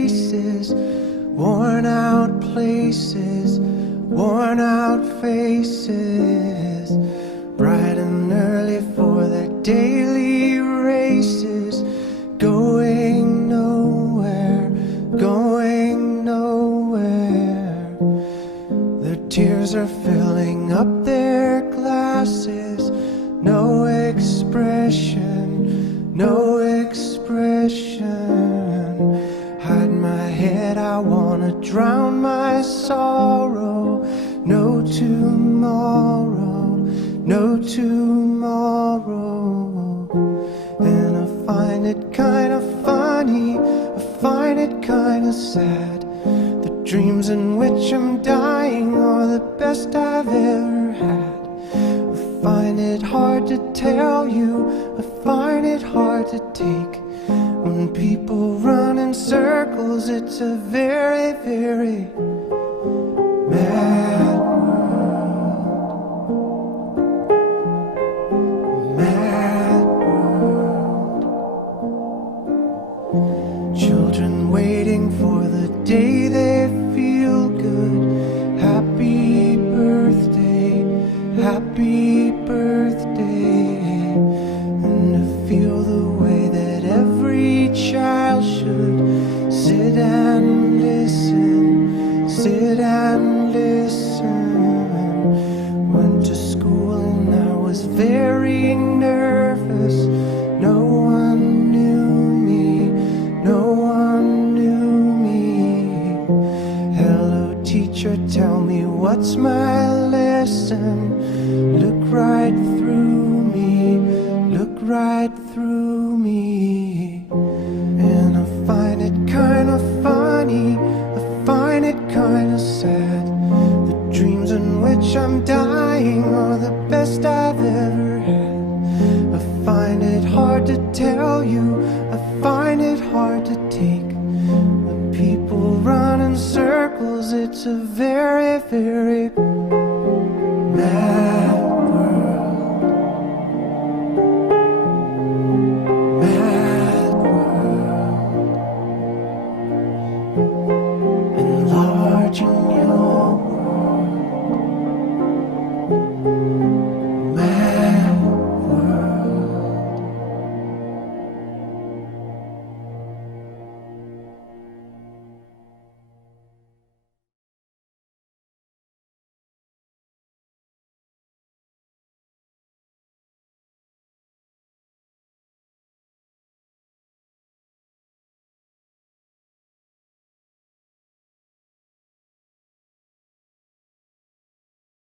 traces, worn out places, worn out faces, bright and early for their daily races, going nowhere, going nowhere. Their tears are filling up their glasses, no expression, no expression. Hide my head, I wanna drown my sorrow. No tomorrow, no tomorrow. And I find it kinda funny, I find it kinda sad. The dreams in which I'm dying are the best I've ever had. I find it hard to tell you, I find it hard to take. When people run in circles, it's a very, very mad world. Mad world. Children waiting for the day they feel good. Happy birthday, happy birthday. And to feel the way that every child should sit and listen, sit and listen. Went to school and I was very nervous. No one knew me, no one knew me. Hello teacher, tell me what's my lesson. Look right through me, look right through me. And I find it kinda funny, I find it kinda sad. The dreams in which I'm dying are the best I've ever had. I find it hard to tell you, I find it hard to take. When people run in circles, it's a very, very